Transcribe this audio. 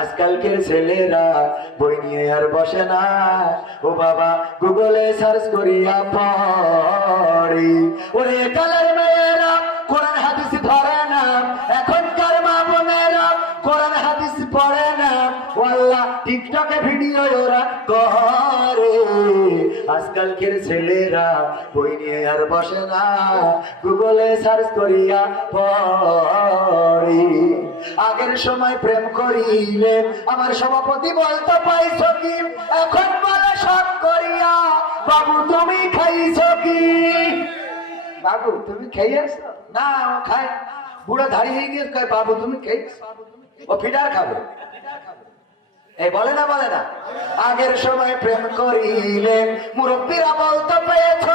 আজকালকের ছেলেরা বই নিয়ে আর বসে না, ও বাবা গুগলে সার্চ করিয়া পড়ি। ওরে কালের মেয়েরা কোরআন হাদিস ধরে না, এখনকার মা বোনেরা কোরআন হাদিস পড়ে না, আল্লাহ টিকটকে ভিডিও ওরা করে। আজকালকের ছেলেরা বই নিয়ে আর বসে না, গুগলে সার্চ করিয়া পড়ি। আগের সময় প্রেম করিলে আমার সভাপতি বলতো পাইছো কি, এখন বলে সব করিয়া বাবু তুমি খাইছো কি। বাবু তুমি খাইয়েছো না, ও খায় বুড়ো দাঁড়িয়ে গিয়ে কয় বাবু তুমি খাইছো, ও ফিডার খাবে। এই বলে না বলে না, আগের সময় প্রেম করিলে মুরব্বীরা বলতো পেয়েছো